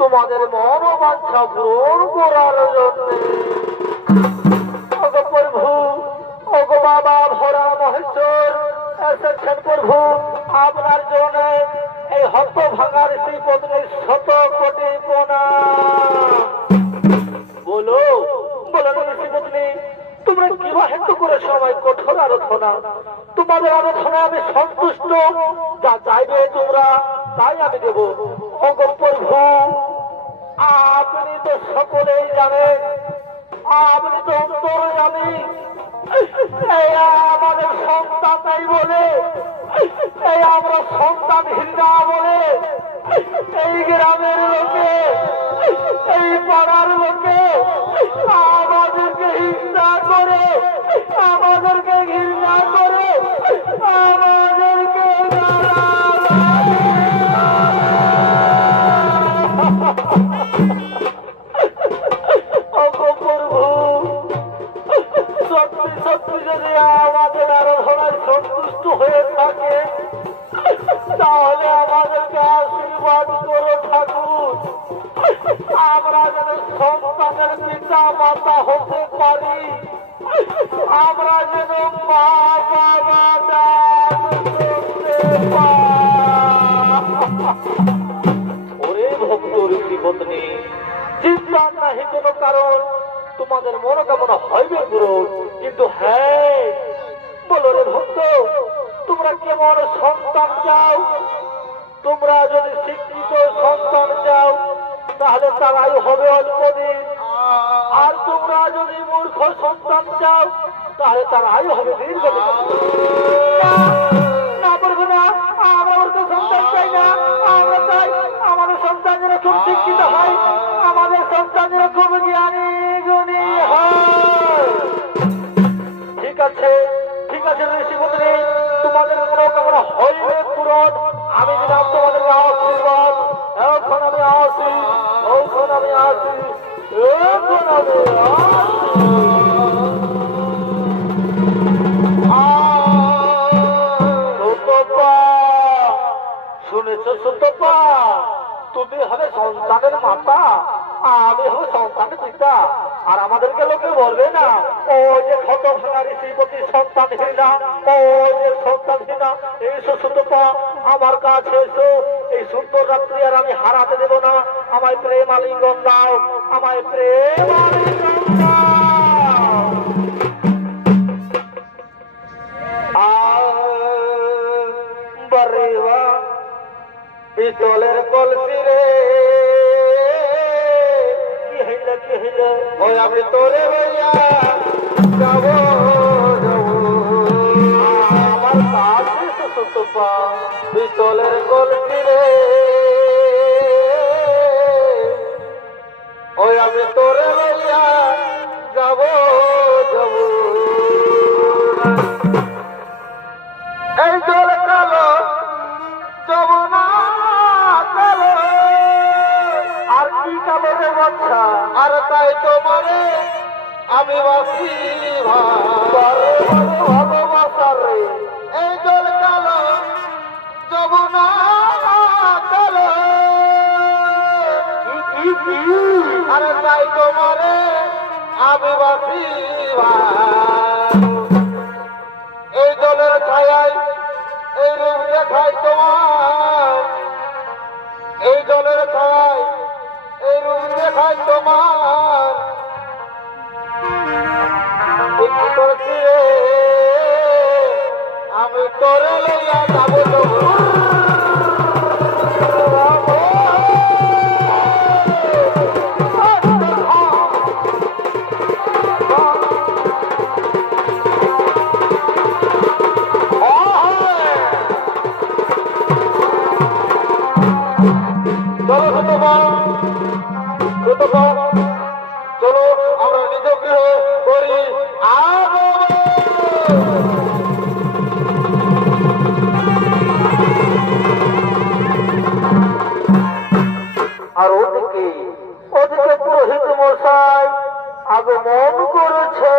তোমাদের মনোবাঞ্ছা পূরণ করার জন্য। ওগো প্রভু, ওগো বাবা ভরা মহেশ্বর এসেছেন প্রভু, আপনার জন্য এই হত ভাঙার শ্রী পত্নীর শত কোটি প্রণাম। বলো বলো ঋষি পত্নী, তোমরা কিবা হেতু করে সবাই কঠোর আরাধনা? তোমাদের আরাধনায় আমি সন্তুষ্ট, যা চাইবে তোমরা তাই আমি দেব। ওগো প্রভু, আপনি তো সকলেই জানেন, আপনি তো অন্তর্যামী। এই আমাদের সন্তান নাই বলে, এই আমরা সন্তানহীন না বলে এই গ্রামের লোকে, এই পাড়ার লোকে আমাদেরকে হিংসা করে, আমাদেরকে ঘৃণা করে, আমাদেরকে সত্যি সত্যি যদি আমাদের আরাধনায় সন্তুষ্ট হয়ে থাকে তাহলে আমাদেরকে আশীর্বাদ করো ঠাকুর। আমরা যেন সন্তানের পিতা মাতা হতে পারি, আমরা যেন মা বাবা ওরে ভক্ত ঋষি পত্নী, চিন্তা নাহি কোনো কারণ, তোমাদের মনোকামনা হইবে পূরণ। কিন্তু হ্যাঁ, বলো রে ভক্ত, তোমরা কেমন সন্তান চাও? তোমরা যদি শিক্ষিত সন্তান চাও তাহলে তার আয়ু হবে অল্পদিন, আর তোমরা যদি মূর্খ সন্তান চাও তাহলে তার আয়ু হবে দীর্ঘদিন। না বলবো না, আমরা মূর্খ সন্তান চাই না, আমরা চাই আমাদের সন্তান যেন খুব শিক্ষিত হয়, আমাদের সন্তান যেন খুব জ্ঞানী গুণী হয়। ঠিক আছে, ঠিক আছে ঋষি পত্নী, তোমাদের মনোকামনা হইবে পূরণ। আমি দিলাম তোমাদের আশীর্বাদ। এখন আমি আসি, এখন আমি আসি, এখন আমি শুনেছ সুতপা, তুমি হবে সন্তানের মাতা, আমি হবে সন্তানের পিতা। আর আমাদেরকে লোকে বলবে না ও যে ক্ষত ভাঙারি শ্রীপতি সন্তানহীনা, ও যে সন্তানহীনা। এসো সুতপা, আমার কাছে এসো, এই সুন্দর রাত্রি আর আমি হারাতে দেব না। আমায় প্রেম আলিঙ্গন দাও, আমায় প্রেম আলিঙ্গন দাও। বারেবা পিতলের কলসি রে, কি হইলে কি হইলে, ওই আমি তোরে ভাইয়া যাব যাব। আমার কাছে সুতপা পিতলের কলসি রে, ওই আমি তোরে ভাইয়া যাব যাব। এই জল কালো যমুনা কালো, আর কি কালো রে বাচ্চা, আর তাই তোমারে আমি বাসি ভালোবাসা রে। এই জল কালো যমুনা কালো, আর তাই তোমারে আমি বাসি। এই জলের ছায়ায় এই রূপ দেখাই তোমার, এই জলের ছায়ায় এই রূপ দেখাই তোমার। আমি তোরে লইয়া যাবো যাবো। চলো আমরা নিজ গৃহে করি আর ওদিকে ওদিকে পুরোহিত মশাই আগমন করেছে।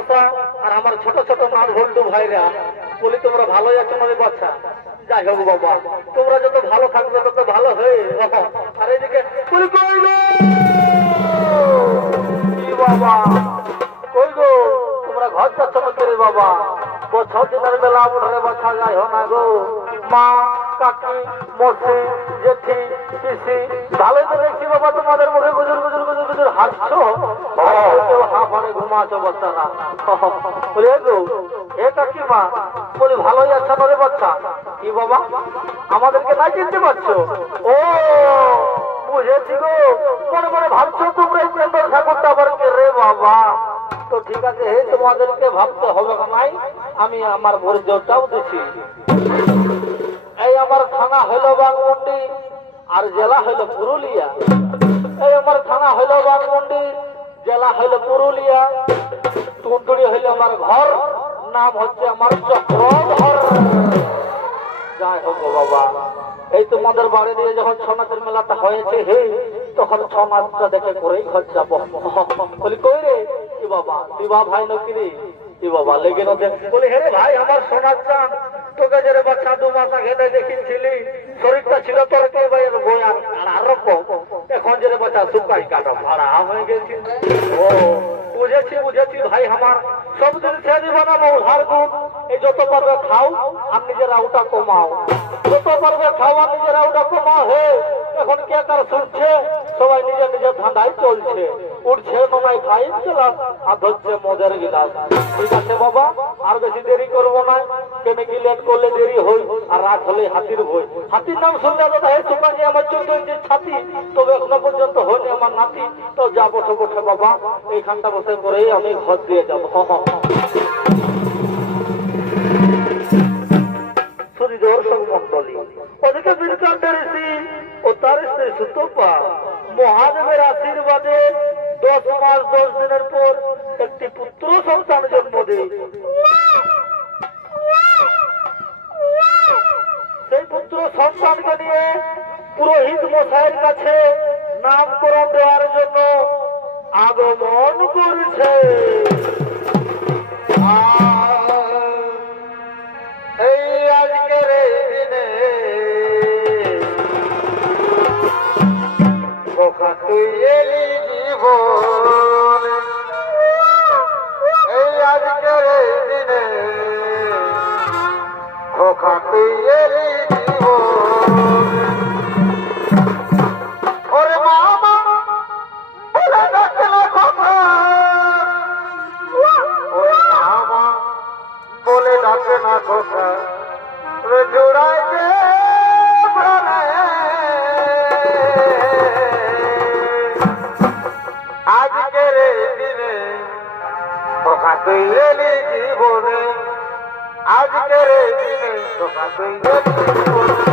মশা আর আমার ছোট ছোট নাট ভল্টু ভাইরা, বলি তোমরা ভালোই আছো আমাদের বাচ্চা? যাই হোক বাবা, তোমরা যত ভালো থাকবে তত ভালো হয়ে বাবা। আর এইদিকে বলি কই গো, কি বাবা কই গো, তোমরা ঘর যাচ্ছ না করে বাবা? বছর দিনের বেলা উঠে বাচ্চা যায় না গো। মা, কাকি, মসি, জেঠি, পিসি, ভালোই তো দেখছি বাবা তোমাদের মুখে গুজুর গুজুর গুজুর গুজুর হাসছো, হাঁপানে ঘুমাচ্ছো বাচ্চারা। বলি গো এ কাকিমা, বলি ভালোই আছো না রে বাচ্চা? কি বাবা আমাদেরকে না চিনতে পারছো? ও বুঝেছি গো, মনে মনে ভাবছো তোমরা এই কেন্দ্র ঠাকুরটা আবার কে রে বাবা? তো ঠিক আছে, তোমাদেরকে ভাবতে হবে নাই, আমি আমার পরিচয়টাও দিচ্ছি। এই আমার থানা হইল বাগমুন্ডি আর জেলা হইল পুরুলিয়া। এই আমার থানা হইল বাগমুন্ডি, জেলা হইল পুরুলিয়া, টুনটুড়ি হইল আমার ঘর, নাম হচ্ছে আমার চক্রধর। যাই হোক বাবা, এই তোমাদের বাড়ি দিয়ে যখন ছৌ নাচের মেলাটা হয়েছে হে, তখন ছৌ নাচটা দেখে করেই ঘর যাবো। বলি কই রে, কি বাবা শিবা ভাই নাকি রে? কি বাবা লেগে না দেখ। বলি হে ভাই আমার সোনার চাঁদ, তোকে যে রে বাচ্চা 2 মাস আগে দেখিছিলি, শরীরটা ছিল তোর কে ভাই বয়ার আর রকম, এখন যে রে বাচ্চা শুকাই কাটা ভাড়া হয়ে গেছে। ও বুঝেছি বুঝেছি ভাই আমার, সবদিন সে দিব না মৌহার গুণ। এই যত পারবে খাও আর নিজেরা ওটা কমাও, যত পারবে খাও আর নিজেরা ওটা কমাও। হে এখন কে কার শুনছে, সবাই নিজের নিজের ধান্দায় চলছে, উঠছে নয় খাই গেলাস আর ধরছে মদের গিলাস। ঠিক আছে বাবা, আর বেশি দেরি করবো না, কেন কি লেট করলে দেরি হই আর রাত হলে হাতির ভয়। হাতির নাম শুনলে দাদা হে সুপারি আমার 14 ইঞ্চির ছাতি, তবে এখনো পর্যন্ত হয়নি আমার নাতি। তো যা বসে বসে বাবা, এইখানটা বসে করেই আমি ঘর দিয়ে যাবো। দর্শক মন্ডলী, ওদিকে বীরকান্তের ঋষি ও তার স্ত্রী সুতপা মহাদেবের আশীর্বাদে 10 মাস 10 দিনের পর একটি পুত্র সন্তান জন্ম দেয়। সেই পুত্র সন্তানকে নিয়ে পুরোহিত মশাইয়ের কাছে নামকরণ দেওয়ার জন্য আগমন করছে। এই আজকের দিনে খোকা তুই এলি জীবন, এই আজকের দিনে খোকা তুই এলি জীবন। ওরে মামা বলে ডাকে না খোকা, ওরে মামা বলে ডাকে না খোকা, জোড়ায় দে প্রাণে। আজকের দিনে খোকা তুই এলি জীবনে, আজকের দিনে খোকা তুই এলি জীবনে।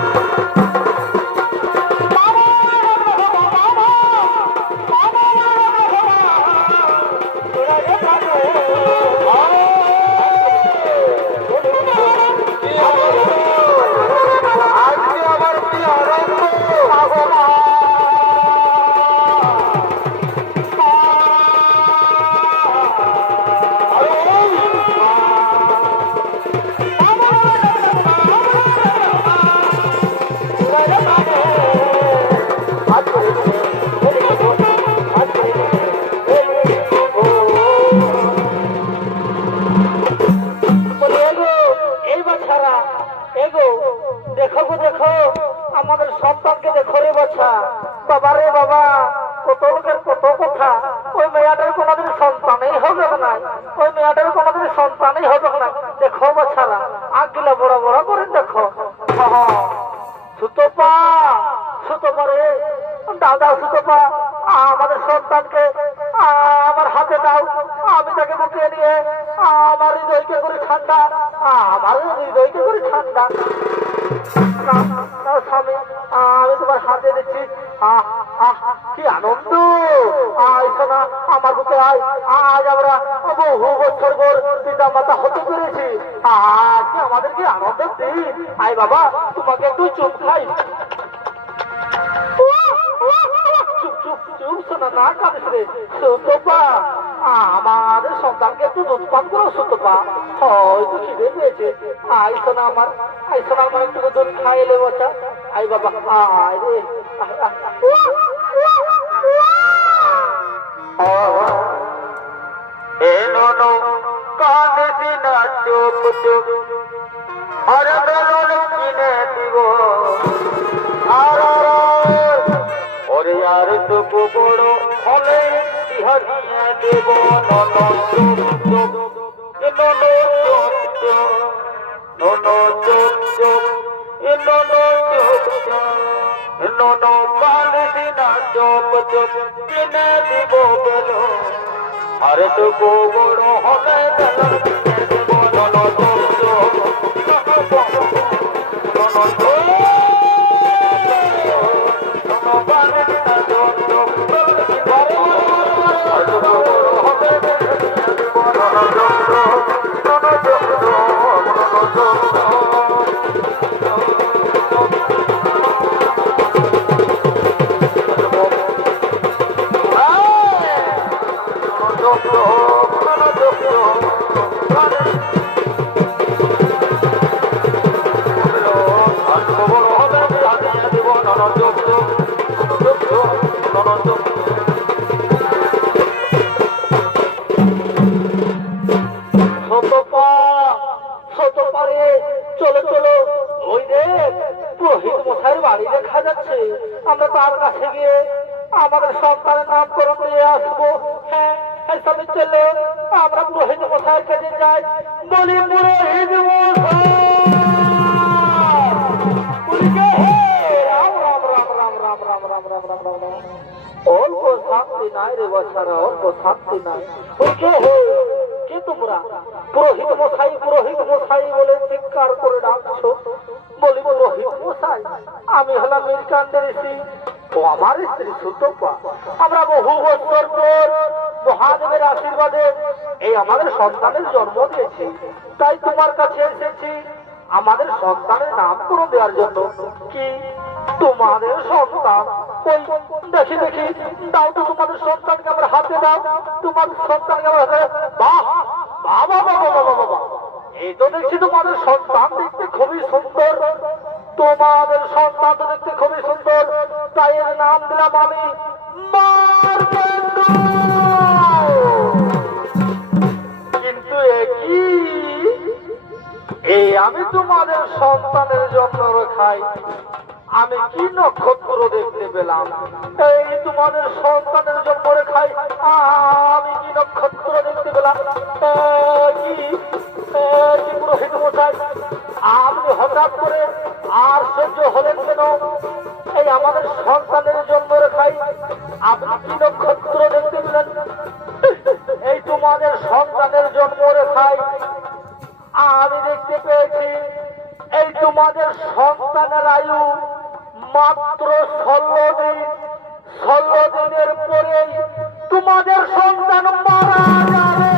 দেখো গো দেখো, আমাদের সন্তানকে দেখো রে বাছা। বাবা রে বাবা, কত লোকের কত কথা, ওই মেয়েটার কোনোদিন সন্তানই হবে না, ওই মেয়েটার কোনোদিন সন্তানই হবে না। দেখো বাছারা, আগগুলা বড় বড় করে দেখো। সুতপা, সুতপা রে দাদা, সুতপা আমাদের সন্তানকে আমার হাতে দাও, আমি তাকে বুকে নিয়ে আমার হৃদয়কে করে ঠান্ডা, আমার হৃদয়কে করে ঠান্ডা। স্বামী আমি তোমার হাতে দিচ্ছি, কি আনন্দ। শোনা আমার বুকে আয়, আজ আমরা বহু বছর পর পিতা মাতা হতে পেরেছি, আজকে আমাদের কি আনন্দের দিন। আয় বাবা, তোমাকে একটু চুপ খাই। চুপ চুপ চুপ, শোনা না কাঁদিস রে সুতপা, আমাদের সন্তানকে একটু দুধ পান করো সুতপা, হয়তো খিদে পেয়েছে। আইসো না আমার, আইসো না আমার, একটু দুধ খাইলে বাচ্চা। আই বাবা, আয় রে। এনো কাঁদেছি না চুপ চুপ, আর বেলুন কিনে দিব, আর ওরে আর টুকু বড় হলে হারিয়ে দেব। নন চুপ চুপ, নন চুপ চুপ, নন চুপ চুপ, নন চুপ চুপ, নন কাঁদেছি না চুপ চুপ, কিনে দিব বেলুন, আর টুকু বড় হলে বেলুন কিনে দেব। নন চুপ চুপ, নন চুপ, নন কাঁদেছি না চুপ চুপ, আর টুকু বড় হলে বেলুন কিনে দেব। নন চুপ চুপ, নন চুপ চুপ, নন চুপ চলো চলো, ওই রে পুরোহিত মশাইয়ের বাড়ি দেখা যাচ্ছে। আমরা তার কাছে গিয়ে আমাদের সন্তানের নামকরণ দিয়ে আসবো। হ্যাঁ হ্যাঁ, সবাই চলো, আমরা পুরোহিত মশাইয়ের কাছে যাই। বলি পুরোহিত মশাই, বলি কে হে? রাম রাম রাম রাম রাম রাম রাম রাম রাম রাম রাম। অল্প শান্তি নাই রে বাচ্চারা, অল্প শান্তি নাই। বলি কে হে? কে তোমরা? পুরোহিত মশাই, পুরোহিত মশাই বলে চিৎকার করে ডাকছো। বলি পুরোহিত মশাই, আমি হলাম নীলকান্তের ঋষি ও আমার স্ত্রী সুতপা। আমরা বহু বছর পর মহাদেবের আশীর্বাদে এই আমাদের সন্তানের জন্ম দিয়েছি। তাই তোমার কাছে এসেছি আমাদের সন্তানের নামকরণ দেওয়ার জন্য। কি তোমাদের সন্তান? ওই দেখি দেখি, দাও তো তোমাদের সন্তানকে আমার হাতে দাও। তোমাদের সন্তানকে আমার হাতে। বাহ, বাবা বাবা বাবা বাবা, এই তো দেখছি তোমাদের সন্তান দেখতে খুবই সুন্দর। তোমাদের সন্তান তো দেখতে খুবই সুন্দর, তাই এর নাম দিলাম আমি মার্কেন্ডু। কিন্তু একই এই আমি তোমাদের সন্তানের জন্য খাই, আমি কি নক্ষত্র দেখতে পেলাম? এই তোমাদের সন্তানের জন্য খাই, আমি কি নক্ষত্র দেখতে পেলাম? কি পুরোহিত মশাই, আপনি হঠাৎ করে আর সহ্য হলেন কেন? এই আমাদের সন্তানের জন্ম খাই, আপনি কি নক্ষত্র দেখতে পেলেন? এই তোমাদের সন্তানের জন্ম খাই, আমি দেখতে পেয়েছি এই তোমাদের সন্তানের আয়ু মাত্র 16 দিন। 16 দিনের পরেই তোমাদের সন্তান মারা যাবে।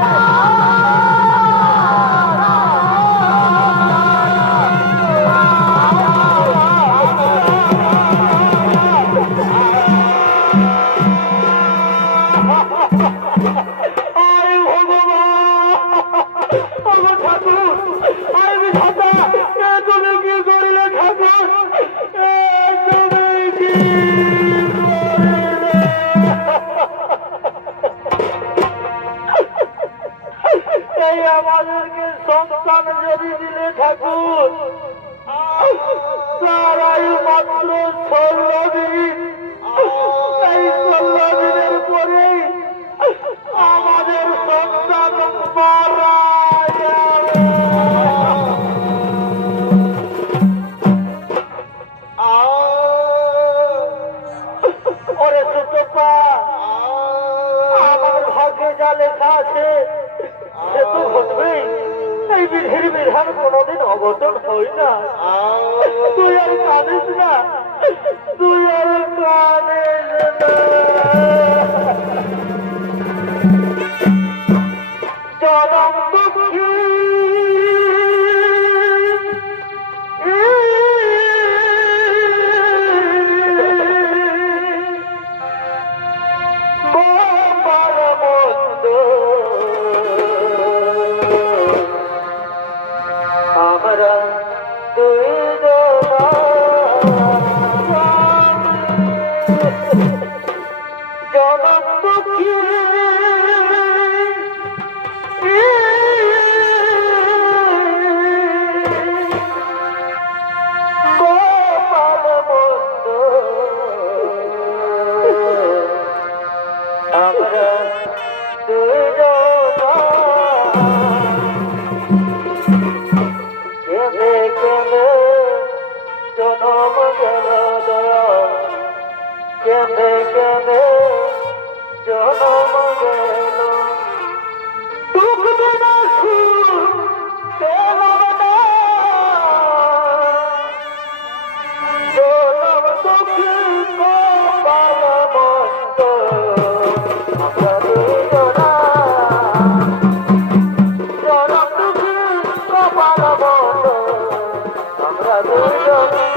আমাদেরকে সন্তান যদি দিলে ঠাকুর, তার আয়ু মাত্র 16 দিন। এই 16 দিনের পরেই আমাদের সন্তান মারা যাবে। ওরে সুতপা, আমার ভাগ্যে যা লেখা আছে সে তো ঘটবেই। এই বিধির বিধান কোনোদিন অঘটন হয় না। তুই আর কাঁদিস না, তুই আর কাঁদিস না। জনম দুঃখী মন্দ কেঁদে কেঁদে জনম গেল দয়া, কেঁদে কেঁদে জনম গেল। দুঃখ বিনা সুখ পেলাম না, জনম দুঃখী কপাল মন্দ। আমরা দুজনা জনম দুঃখী কপাল মন্দ, আমরা দুজনা।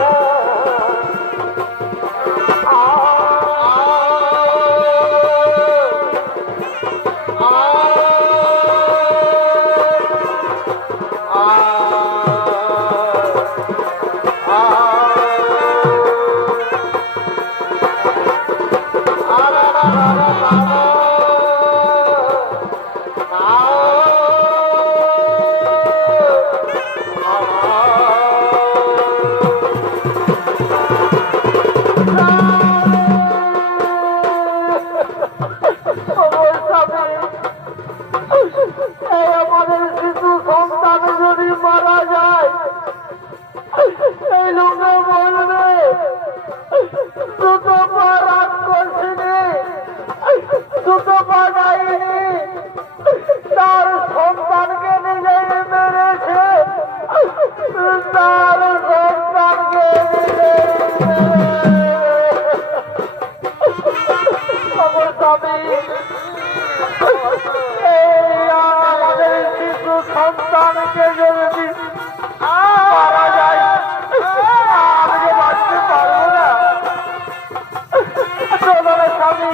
আমাদের শিশু সন্তান যদি মারা যায়, এই লোকে বলবে দুটো পা রাগ করছিনি, দুটো পা যায়নি, তার সন্তানকে নিজেই মেরেছে, তার সন্তানকে নিজেই আমাদের শিশু সন্তানকে যদি মারা যায়, আমি যে বাঁচতে পারবো না। চলো স্বামী,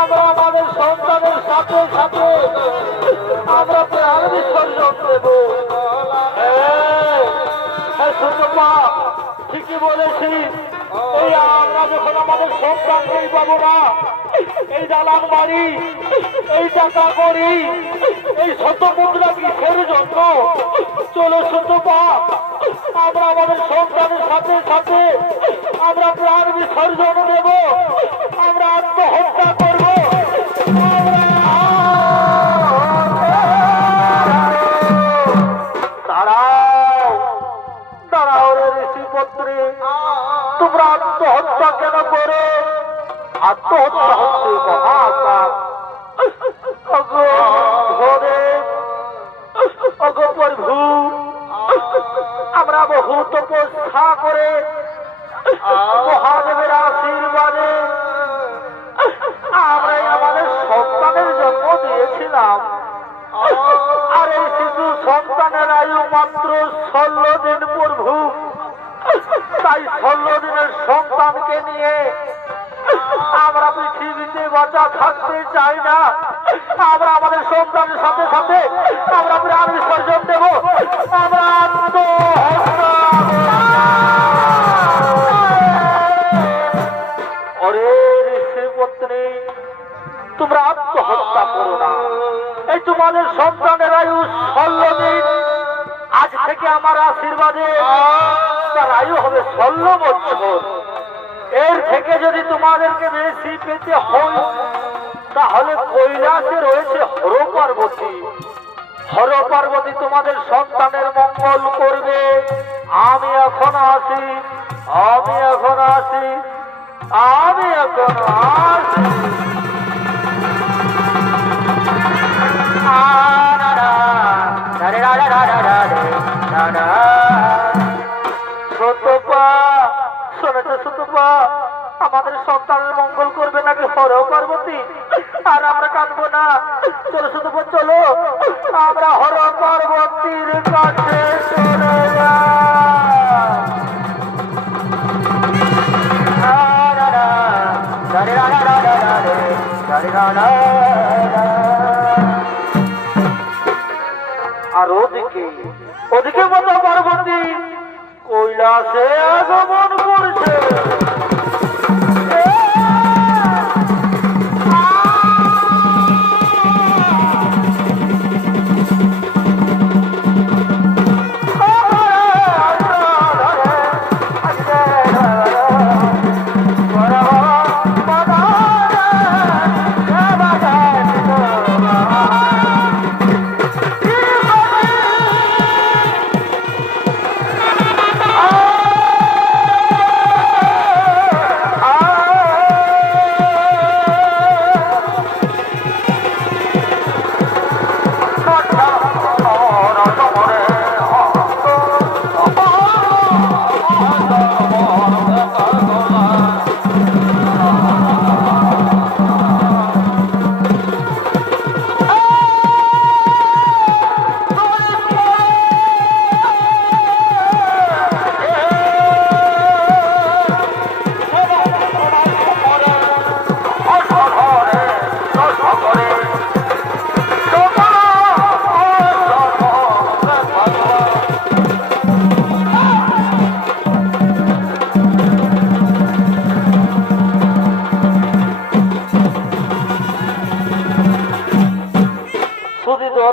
আমরা আমাদের সন্তানের সাথে সাথে আমরা প্রাণ বিসর্জন দেব। সুতপা ঠিকই বলেছি, এই আমরা যখন আমাদের সন্তানকেই পাবো না, এই দালান বাড়ি, এই টাকা করি, এই শত মুদ্রা কিসের জন্য? চলো সুতপা, আমরা আমাদের সন্তানের সাথে সাথে আমরা প্রাণ বিসর্জন দেব, আমরা আত্মহত্যা করব। দাঁড়াও দাঁড়াও রে ঋষিপত্রী, তোমরা আত্মহত্যা কেন করো? আত্মহত্যা হচ্ছে মহাপাপ। প্রভু, আমরা বহু তপস্যা করে মহাদেবের আশীর্বাদে আমরা আমাদের সন্তানের জন্ম দিয়েছিলাম। আর এই শিশু সন্তানের আয়ু মাত্র 16 দিন প্রভু। তাই 16 দিনের সন্তানকে নিয়ে আমরা পৃথিবীতে বাঁচা থাকতে চাই না। আমরা আমাদের সন্তানের সাথে সাথে আমরা প্রাণ বিসর্জন দেব, আমরা আত্মহত্যা। অরে ঋষিপত্নী, তোমরা আত্মহত্যা করো না। এই তোমাদের সন্তানের আয়ু 16 দিন। আজ থেকে আমার আশীর্বাদে তার আয়ু হবে 16 বছর। এর থেকে যদি তোমাদেরকে বেশি পেতে হয়, তাহলে কৈলাসে রয়েছে হর পার্বতী। হর পার্বতী তোমাদের সন্তানের মঙ্গল করবে। আমি এখন আসি, আমি এখন আসি, আমি এখন আসি। সুতপা, শোনেছো সুতপা, আমাদের সন্তানের মঙ্গল করবে নাকি হর পার্বতী? আর আমরা কাঁদবো না। চলো সুতপা, চলো আমরা হর পার্বতীর কাছে চলে আর ওদিকে ওদিকে মতো পার্বতী কৈলাসে আগমন করছে।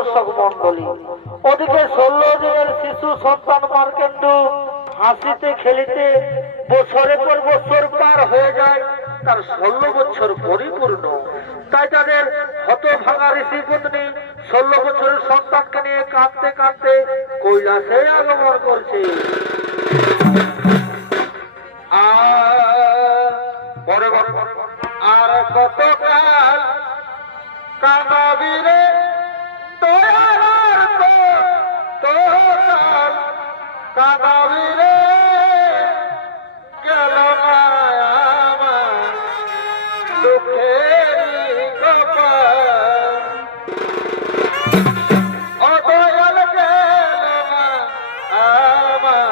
দর্শক মন্ডলী, ওদিকে 16 দিনের শিশু সন্তান মার্কেন্ডু হাসিতে খেলিতে বছরের পর বছর পার হয়ে যায়, তার 16 বছর পরিপূর্ণ। তাই তাদের হতভাগা ঋষি পত্নী 16 বছরের সন্তানকে নিয়ে কাঁদতে কাঁদতে কৈলাসে আগমন করছে। আর কতকাল কাঁদাবি রে দয়ালার তোর কাঁদাবি রে গেল না আমার দুঃখের কপাল। ও দয়াল গেল না আমার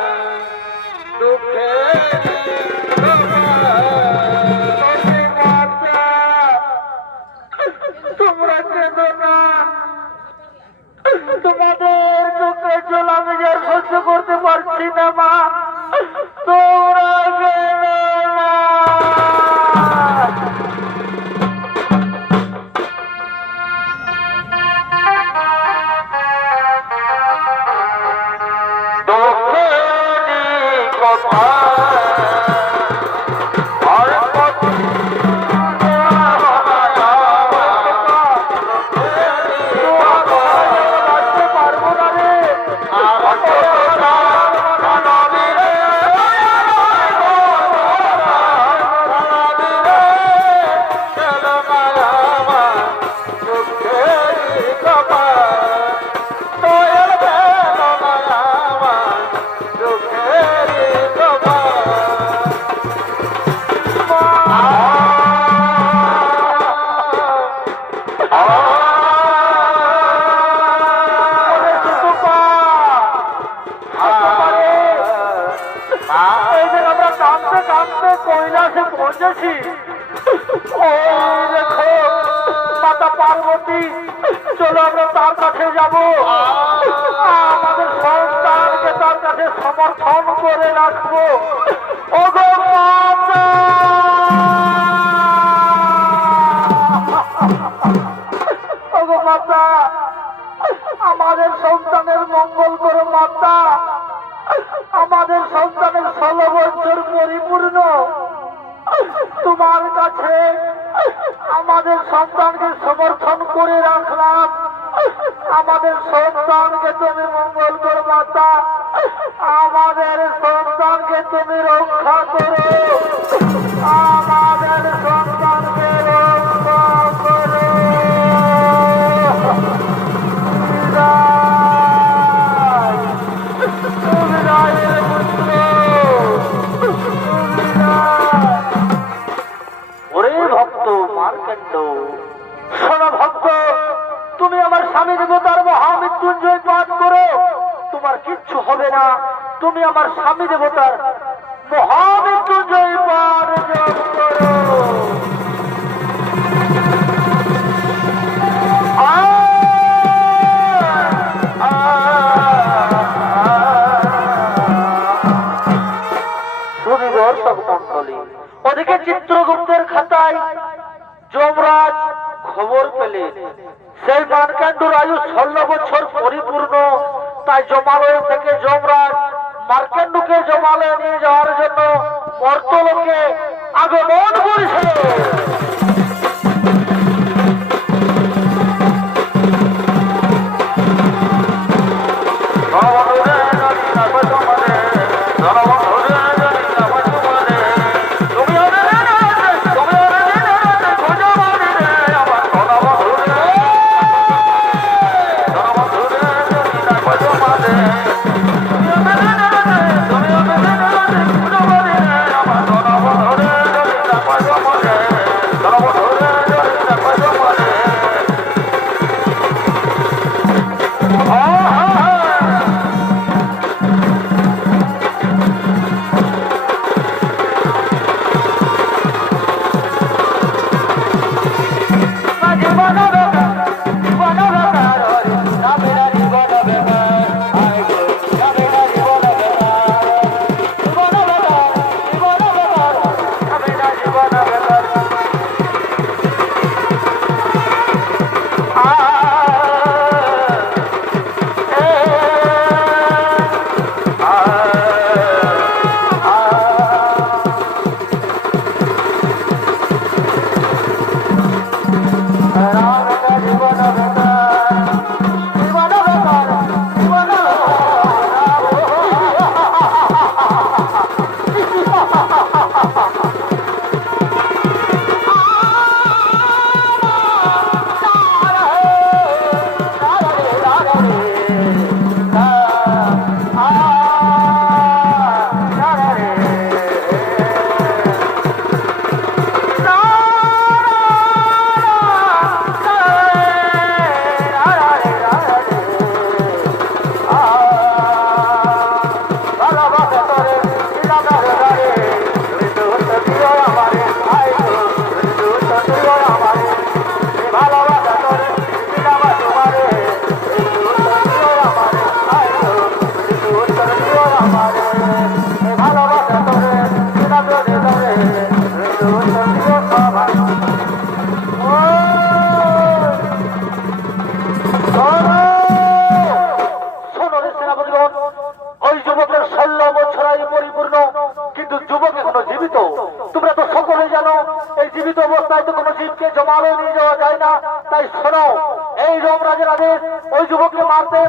দুঃখের তোমরা কেঁদো না, তোমাদের চোখে জল আমি আর সহ্য করতে পারছি না মা, তোমরা কেঁদো না। কৈলাসে পৌঁছেছি, ওই দেখো মাতা পার্বতী, চলো আমরা তার কাছে যাব, আমাদের সন্তানকে তার কাছে সমর্থন করে রাখবো। ওগো মাতা, ওগো মাতা, আমাদের সন্তানের মঙ্গল করো মাতা, আমাদের সন্তানের 16 বছর পরিপূর্ণ, তোমার কাছে আমাদের সন্তানকে সমর্থন করে রাখলাম, আমাদের সন্তানকে তুমি মঙ্গল করো মাতা, আমাদের সন্তানকে তুমি রক্ষা করো, আমাদের সন্তানকে রক্ষা করো। ভক্ত, তুমি আমার স্বামী দেবতার মহামৃত্যুঞ্জয় পাঠ করো, তোমার কিচ্ছু হবে না, তুমি আমার স্বামী দেবতার মহামৃত্যুঞ্জয় পাঠ জপ করো। ওদিকে চিত্রগুপ্তের খাতায় যমরাজ খবর পেলে সেই মার্কেন্ডুর আয়ু 16 বছর পরিপূর্ণ, তাই জমালয় থেকে যমরাজ মার্কেন্ডুকে জমালয়ে নিয়ে যাওয়ার জন্য মর্তলোকে আগমন করেছে।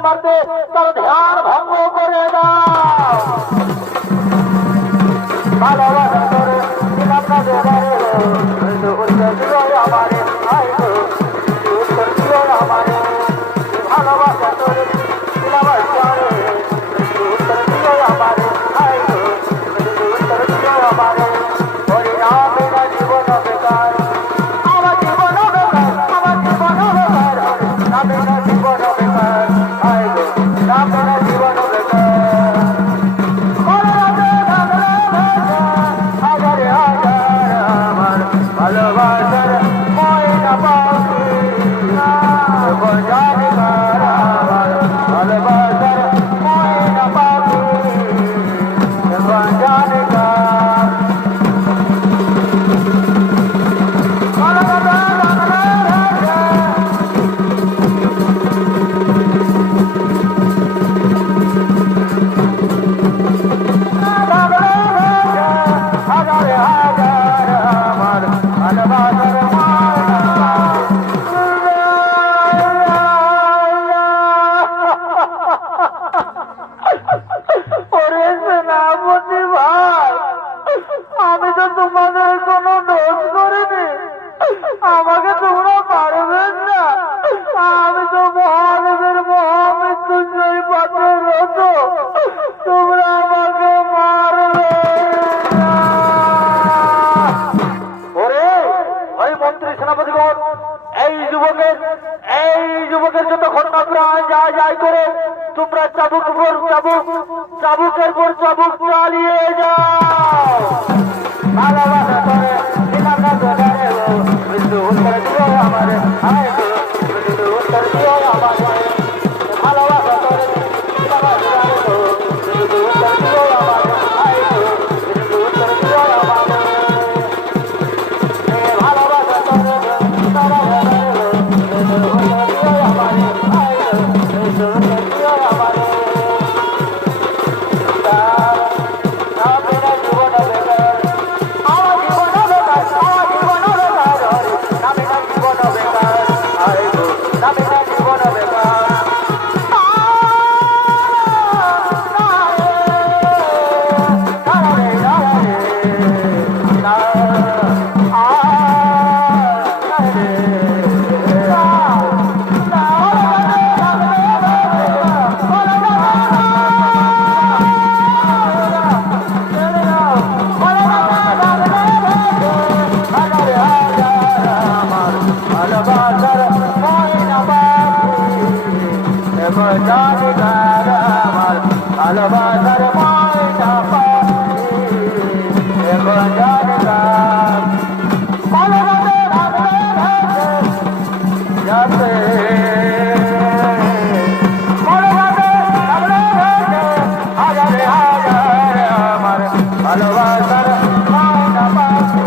মারতে তার ধ্যান ভঙ্গ করে দাও। ভালোবাসা করে দিলাম না দেবারে উত্তর দিও আমারে, আই গো উত্তর দিও আমারে। ভালোবাসা করে দিলাম আমারে, উত্তর দিও আমারে, আই গো উত্তর দিও আমারে। ওরে নামে না জীবন বেকার, আমার জীবন বেকার, আমার জীবন বেকার, নামে না জীবন বেকার, আই গো নামে না জীবন বেকার। ভালোবাসার ময়না পাখি বজানে কার, ভালোবাসার ময়না পাখি বজানে কার। আমি তো তোমাদের কোনো দোষ করিনি, আমাকে তোমরা পারবেন না। আমি তো মহাদেবের মহামৃত্যুঞ্জয় পাত্রের রত, তোমরা আমাকে মারবে না। ওরে ওই মন্ত্রী সেনাপতিগণ, এই যুবকের যত ঘটনা প্রাণ যায় যায় করে তোমরা চাবুকের পর চাবুক চালিয়ে যাও। ভালোবাসা করে দিলাম না তোরে মৃত্যু উত্তর দিও আমারে, আয় গো মৃত্যু উত্তর দিও আমারে। ভালোবাসা করে দিলাম মৃত্যু উত্তর দিও আমারে, আয় গো মৃত্যু উত্তর দিও আমারে। ভালোবাসা করে দিলাম মৃত্যু উত্তর দিও আমারে, আয় গো মৃত্যু উত্তর দিও আমারে। ভালোবাসার ময়না পাখি বজানে কার, যাতে হাজারে হাজার আমার ভালোবাসার ময়না পাখি।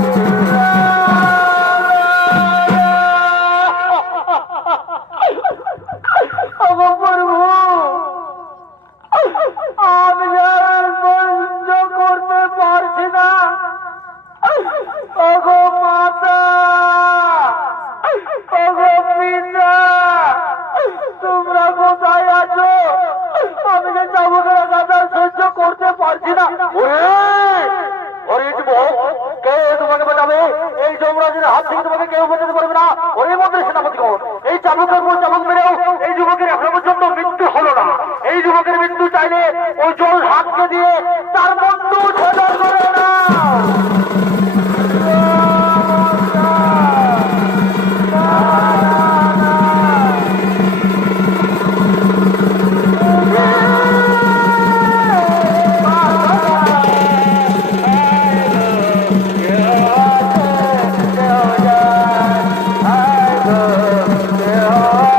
আমি আর সহ্য করতে পারছি না। ওগো মাতা, ওগো পিতা, তোমরা কোথায় আছো? আমি যে চাবুকের আঘাত সহ্য করতে পারছি না। কে তোমাকে বাঁচাবে? এই যমরাজের হাত থেকে তোমাকে কেউ বাঁচাতে পারবে না। ওই মন্ত্রী সেনাপতিগণ, এই চাবুকের পর চাবুক মেরেও এই যুবকের এখনো পর্যন্ত মৃত্যু হলো না। এই যুবকের মৃত্যু চাইলে ওই জল হাতকে দিয়ে তার মৃত্যু ছেদন করে না। Oh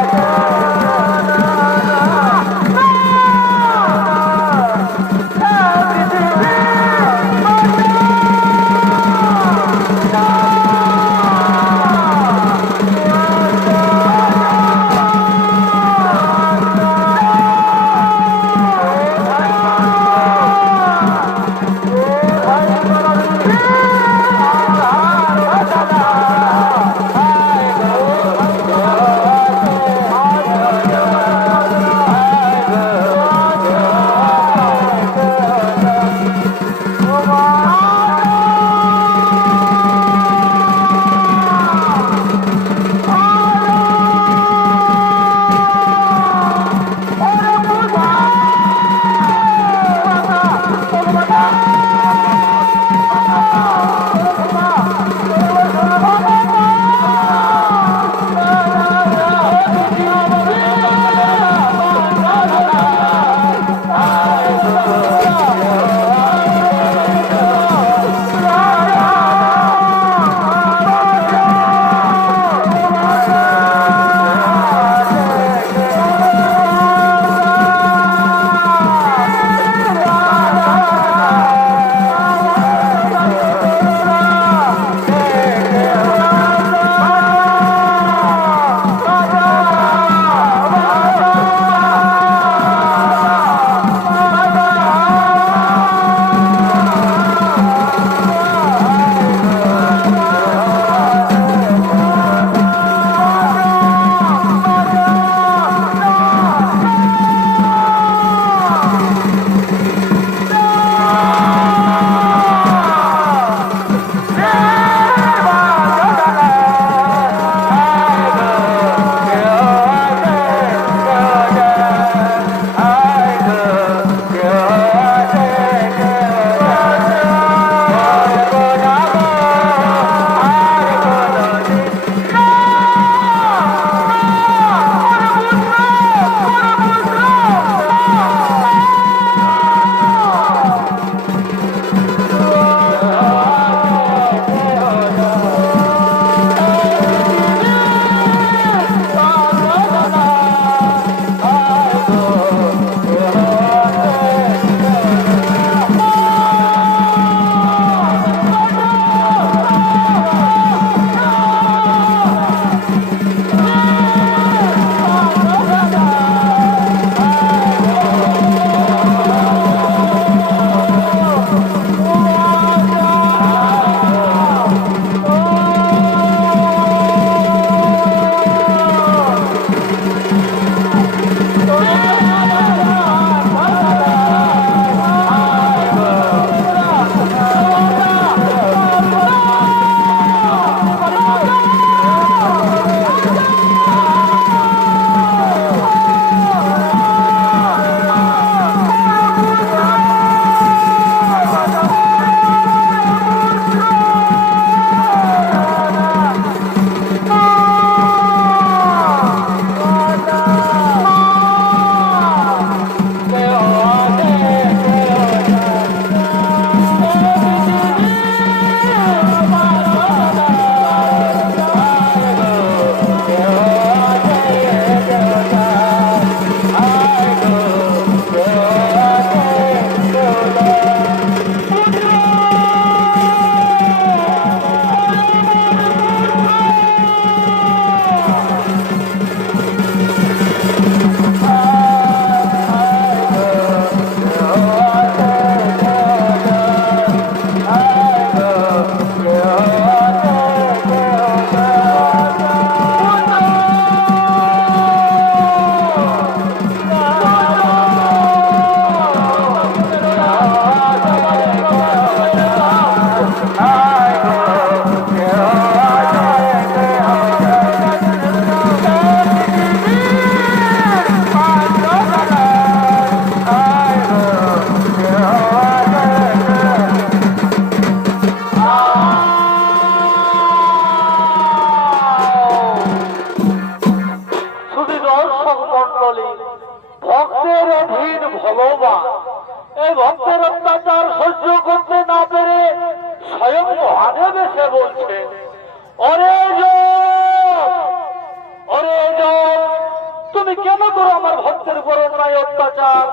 অত্যাচার?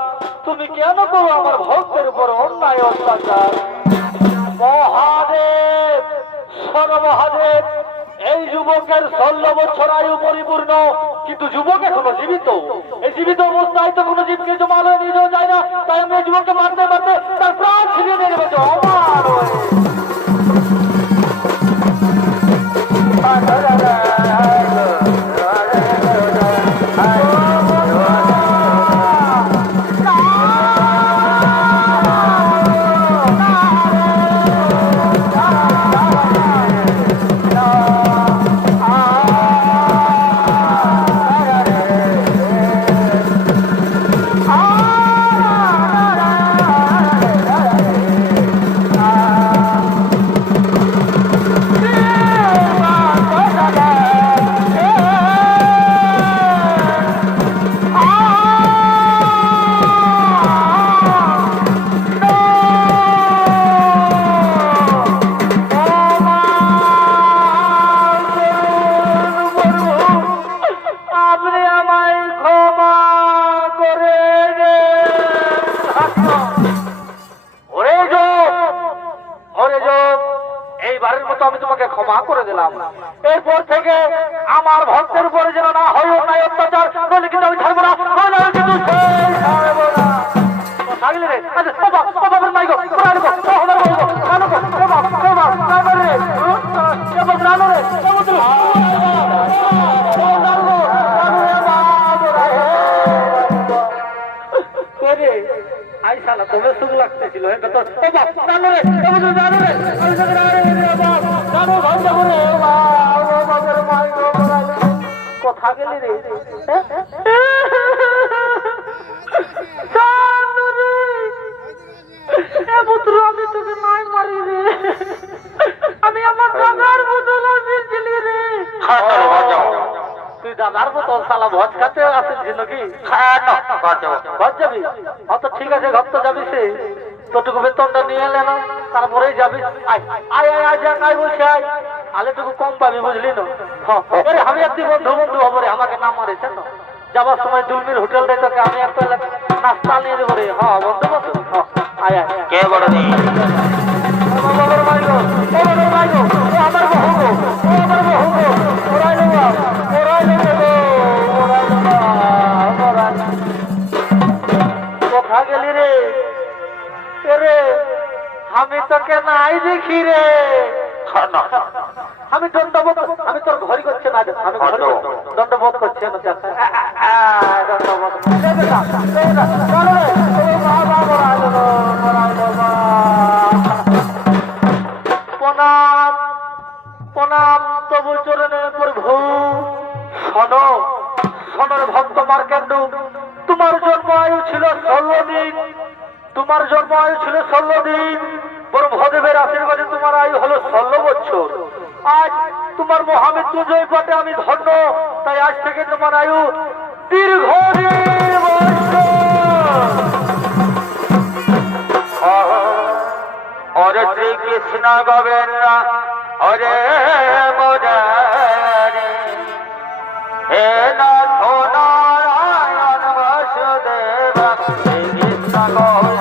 তুমি কেন করো আমার ভক্তের উপর অন্যায় অত্যাচার? মহাদেব, শোনো মহাদেব, এই যুবকের 16 বছর আয়ু পরিপূর্ণ, কিন্তু যুবক এখনো জীবিত। এই জীবিত অবস্থায় তো কোনো জীবকে জমালয়ে নিয়ে যাওয়া যায় না, তাই আমি এই যুবককে মারতে মারতে তার প্রাণ ছিনিয়ে নিয়ে নেবে। আমার আমি তোমাকে ক্ষমা করে দিলাম। এরপর থেকে আমার ভক্তের উপরে যেন না হয় অন্যায় অত্যাচার, নইলে কিন্তু আমি ছাড়বো না, নইলে আমি কিন্তু ছাড়বো না। থাকলে রে, আচ্ছা, বাবা, বাবা, বাবা, মাইগো, বাবা, বাবা, বাবা, বাবা, রানো গো, বাবা, বাবা, রানো রে, বাবা, রানো রে, বাবা, তুই, রে, আই শালা তবে সুখ লাগতেছিল, এটা তো বাবা, রানো রে, বাবা, তুই, রানো রে, আমি তোকে রানো রে, বাবা, রানো, ভাই যাবো রে, বাবা, বাবার মাইগো, কোথা গেলি রে? আমি তোকে নাই মারি রে, আমি আমার দাদার বোতল আসিয়েছিলি রে। তুই দাদার বোতল শালা ভজ খাতে আসিস নাকি? ভজ যাবি? অত ঠিক আছে, ঘর তো যাবি, সে তোটুকু বেতনটা নিয়ে এলে না, তারপরেই যাবি। আয় আয় আয় যাক, আয় বলছি আয়, আলেটুকু কম পাবি, বুঝলি না? হ্যাঁ, আমি একদিন বন্ধু বন্ধু হবো রে, আমাকে নাম মারিছে না, যাবার সময় দুলমির হোটেল দেয় তোকে আমি একটা নাস্তা নিয়ে দেবো রে। হ্যাঁ বন্ধু বন্ধু, আয় আয়। কে বড় নেই বাবার মাইগো, ও বাবার মাইগো, ও আমার বহু গো, ও আমার বহু গো, ওরাই নেবো, ওরাই নেবো গো, ওরাই নেবো, ওরাই। কোথা গেলি রে? রে আমি তোকে নাই দেখি রে। আমি দণ্ডবোধ, আমি তোর ঘড়ি করছে না, আমি দণ্ডবোধ করছে না, প্রণাম প্রণাম তবু চরণে প্রভু। শোনো শোনো ভক্ত মার্কেন্ডু, তোমার জন্ম আয়ু ছিল 16 দিন, তোমার জন্ম আয়ু ছিল 16 দিন, ব্রহ্মদেবের আশীর্বাদে তোমার আয়ু হলো 16 বছর। আজ তোমার মহামৃত্যুঞ্জয় পাঠে আমি ধন্য, তাই আজ থেকে তোমার আয়ু দীর্ঘদিন বছর। হরে শ্রীকৃষ্ণ গোবিন্দ হরে মুরারি, হে নাথ নারায়ণ বাসুদেব, শ্রীকৃষ্ণ গোবিন্দ।